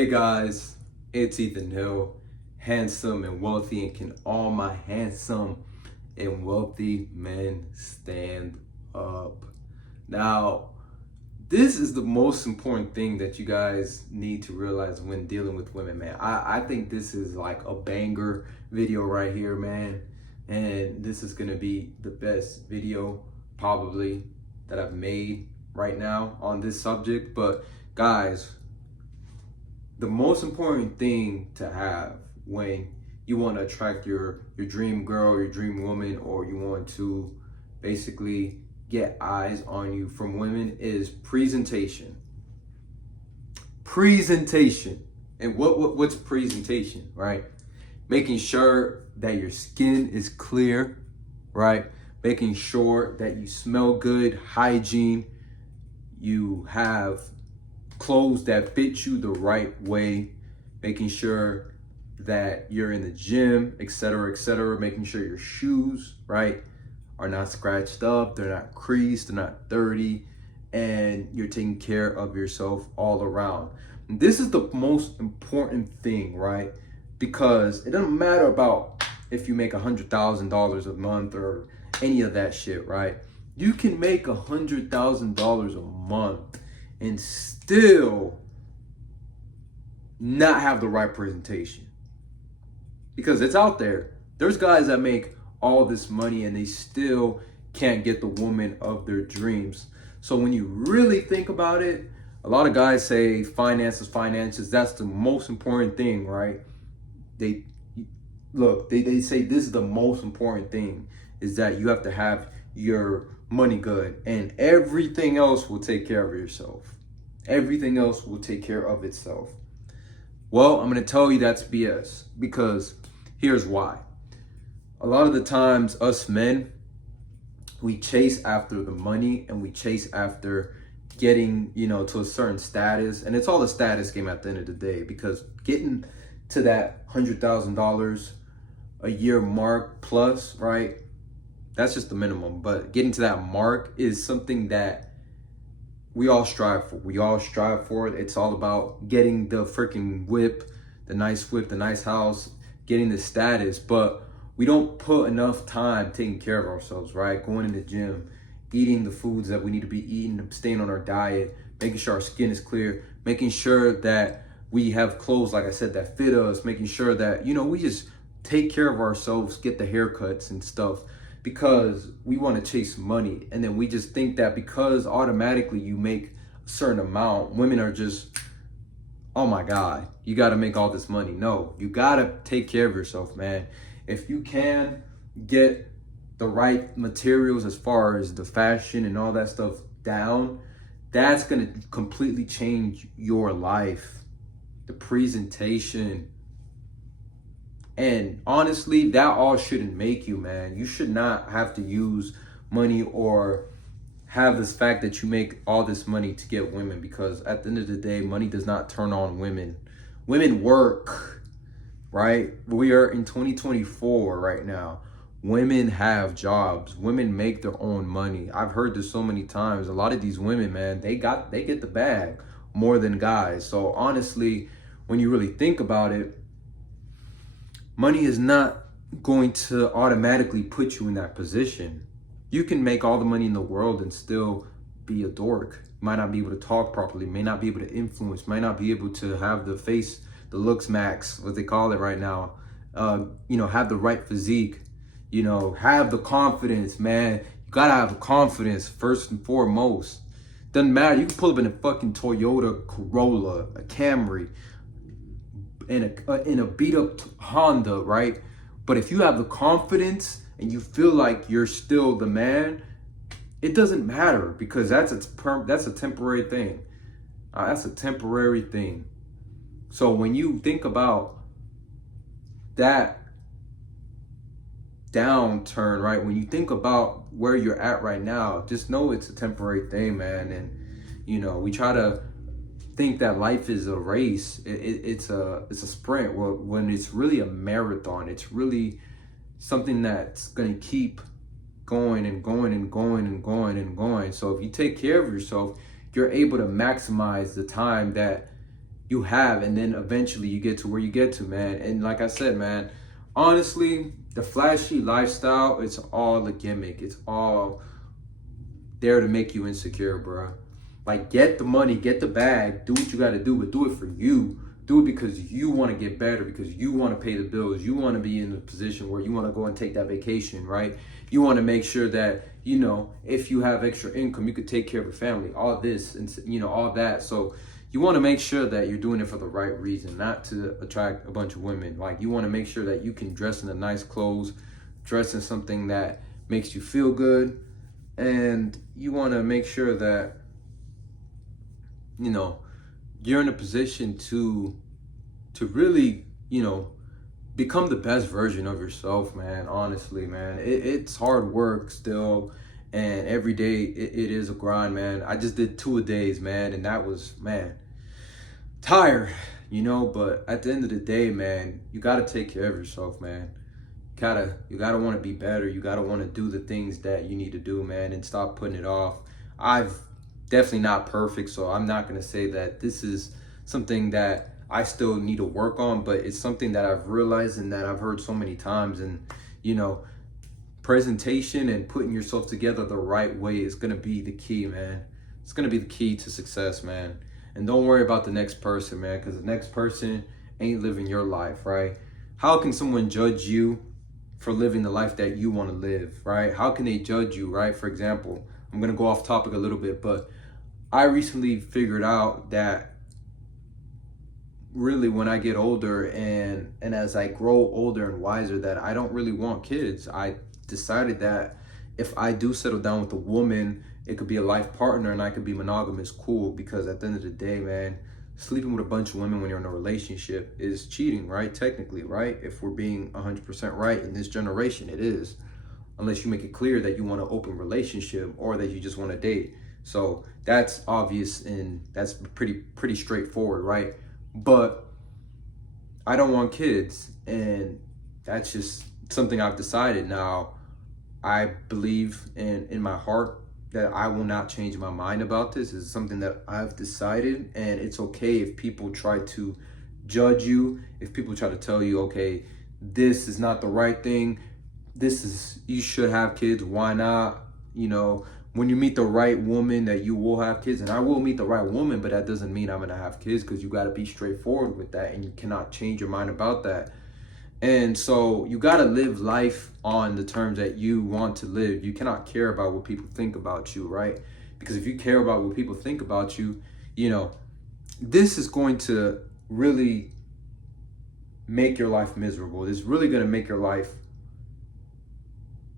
Hey guys, it's Ethan Hill, handsome and wealthy, and can all my handsome and wealthy men stand up? Now, this is the most important thing that you guys need to realize when dealing with women, man. I think this is like a banger video right here, man. And this is gonna be the best video probably that I've made right now on this subject. But guys, the most important thing to have when you want to attract your dream girl, your dream woman, or you want to basically get eyes on you from women is presentation. Presentation. And what's presentation, right? Making sure that your skin is clear, right? Making sure that you smell good, hygiene, you have clothes that fit you the right way, making sure that you're in the gym, etc., making sure your shoes, right, are not scratched up, they're not creased, they're not dirty, and you're taking care of yourself all around. And this is the most important thing, right? Because it doesn't matter about if you make $100,000 a month or any of that shit, right? You can make $100,000 a month and still not have the right presentation, because it's out there. There's guys that make all this money and they still can't get the woman of their dreams. So when you really think about it, a lot of guys say finances, that's the most important thing, right? They they say this is the most important thing, is that you have to have your money good, and everything else will take care of yourself. Everything else will take care of itself. Well, I'm going to tell you that's BS, because here's why. A lot of the times, us men, we chase after the money and we chase after getting, to a certain status. And it's all a status game at the end of the day, because getting to that $100,000 a year mark plus, right? That's just the minimum. But getting to that mark is something that we all strive for. We all strive for it. It's all about getting the freaking whip, the nice house, getting the status. But we don't put enough time taking care of ourselves, right? Going in the gym, eating the foods that we need to be eating, staying on our diet, making sure our skin is clear, making sure that we have clothes, like I said, that fit us, making sure that, we just take care of ourselves, get the haircuts and stuff, because we want to chase money. And then we just think that because automatically you make a certain amount, women are just, oh my God, you got to make all this money. No, you got to take care of yourself, man. If you can get the right materials as far as the fashion and all that stuff down, that's going to completely change your life. The presentation. And honestly, that all shouldn't make you, man. You should not have to use money or have this fact that you make all this money to get women, because at the end of the day, money does not turn on women. Women work, right? We are in 2024 right now. Women have jobs. Women make their own money. I've heard this so many times. A lot of these women, man, they get the bag more than guys. So honestly, when you really think about it, money is not going to automatically put you in that position. You can make all the money in the world and still be a dork. Might not be able to talk properly, may not be able to influence, might not be able to have the face, the looks max, what they call it right now. Have the right physique, have the confidence, man. You gotta have confidence first and foremost. Doesn't matter. You can pull up in a fucking Toyota Corolla, a Camry, in a beat up Honda, right? But if you have the confidence and you feel like you're still the man, it doesn't matter, because that's a temporary thing. That's a temporary thing. So when you think about that downturn, right? When you think about where you're at right now, just know it's a temporary thing, man. And we try to think that life is a race. It's a sprint. Well, when it's really a marathon, it's really something that's going to keep going and going and going and going and going. So if you take care of yourself, you're able to maximize the time that you have, and then eventually you get to where you get to, man. And like I said, man, honestly, the flashy lifestyle, it's all a gimmick. It's all there to make you insecure, bro. Like, get the money, get the bag, do what you got to do, but do it for you. Do it because you want to get better, because you want to pay the bills. You want to be in a position where you want to go and take that vacation, right? You want to make sure that, you know, if you have extra income, you could take care of your family, all this, and, you know, all that. So you want to make sure that you're doing it for the right reason, not to attract a bunch of women. Like, you want to make sure that you can dress in the nice clothes, dress in something that makes you feel good, and you want to make sure that, you know, you're in a position to really, you know, become the best version of yourself, man. Honestly, man, it's hard work still, and every day it is a grind, man. I just did 2 a days, man, and that was, man, tired, you know. But at the end of the day, man, you got to take care of yourself, man. You gotta want to be better. You gotta want to do the things that you need to do, man, and stop putting it off. I've definitely not perfect, so I'm not gonna say that this is something that I still need to work on, but it's something that I've realized and that I've heard so many times. And, you know, presentation and putting yourself together the right way is gonna be the key, man. It's gonna be the key to success, man. And don't worry about the next person, man, because the next person ain't living your life, right? How can someone judge you for living the life that you want to live, right? How can they judge you, right? For example, I'm gonna go off topic a little bit, but I recently figured out that really when I get older and as I grow older and wiser, that I don't really want kids. I decided that if I do settle down with a woman, it could be a life partner and I could be monogamous, cool, because at the end of the day, man, sleeping with a bunch of women when you're in a relationship is cheating, right? Technically, right? If we're being 100% right in this generation, it is. Unless you make it clear that you want an open relationship or that you just want to date. So that's obvious and that's pretty straightforward, right? But I don't want kids, and that's just something I've decided. Now, I believe in my heart that I will not change my mind about this. It's something that I've decided, and it's okay if people try to judge you, if people try to tell you, okay, this is not the right thing, you should have kids, why not? You know, when you meet the right woman, that you will have kids, and I will meet the right woman, but that doesn't mean I'm gonna have kids, because you got to be straightforward with that, and you cannot change your mind about that. And so you got to live life on the terms that you want to live. You cannot care about what people think about you, right? Because if you care about what people think about you, you know, this is going to really make your life miserable. It's really going to make your life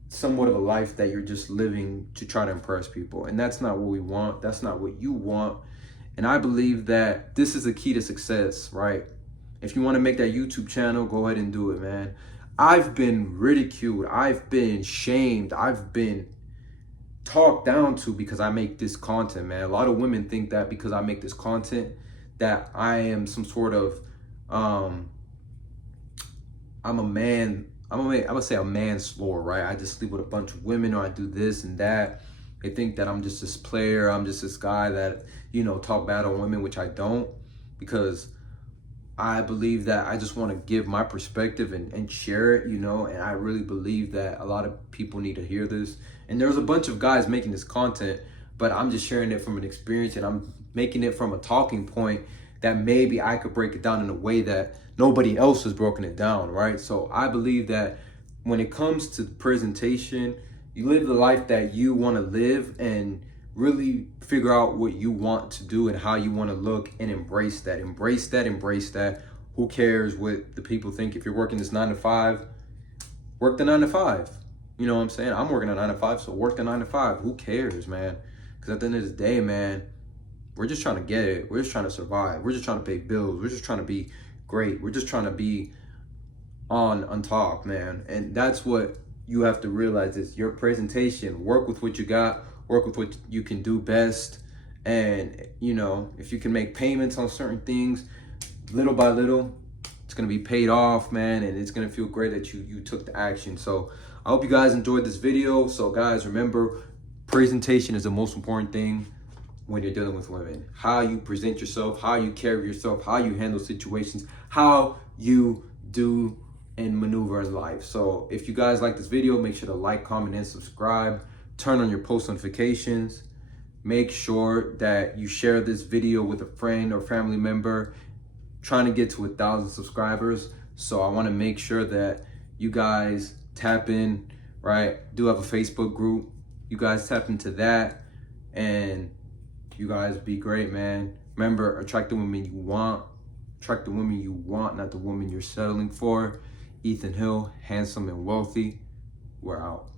somewhat of a life that you're just living to try to impress people. And that's not what we want. That's not what you want. And I believe that this is the key to success, right? If you want to make that YouTube channel, go ahead and do it, man. I've been ridiculed. I've been shamed. I've been talked down to because I make this content, man. A lot of women think that because I make this content that I am some sort of, I'm a man. I'm gonna say a manslayer, right? I just sleep with a bunch of women, or I do this and that. They think that I'm just this player. I'm just this guy that, you know, talk bad on women, which I don't, because I believe that I just want to give my perspective and share it, you know, and I really believe that a lot of people need to hear this. And there's a bunch of guys making this content, but I'm just sharing it from an experience, and I'm making it from a talking point that maybe I could break it down in a way that nobody else has broken it down, right? So I believe that when it comes to presentation, you live the life that you want to live, and really figure out what you want to do and how you want to look, and embrace that. Who cares what the people think? If you're working this 9 to 5, work the 9 to 5. You know what I'm saying? I'm working a 9 to 5, so work the 9 to 5. Who cares, man? Because at the end of the day, man, we're just trying to get it. We're just trying to survive. We're just trying to pay bills. We're just trying to be great. We're just trying to be on top, man. And that's what you have to realize, is your presentation. Work with what you got. Work with what you can do best. And, you know, if you can make payments on certain things, little by little, it's going to be paid off, man. And it's going to feel great that you took the action. So I hope you guys enjoyed this video. So guys, remember, presentation is the most important thing. when you're dealing with women. How you present yourself, how you carry yourself, how you handle situations, how you do and maneuver in life. So if you guys like this video, make sure to like, comment, and subscribe. Turn on your post notifications. Make sure that you share this video with a friend or family member. Trying to get to 1,000 subscribers. So I want to make sure that you guys tap in, right? Do have a Facebook group. You guys tap into that, and you guys be great, man. Remember, attract the women you want. Attract the women you want, not the woman you're settling for. Ethan Hill, handsome and wealthy. We're out.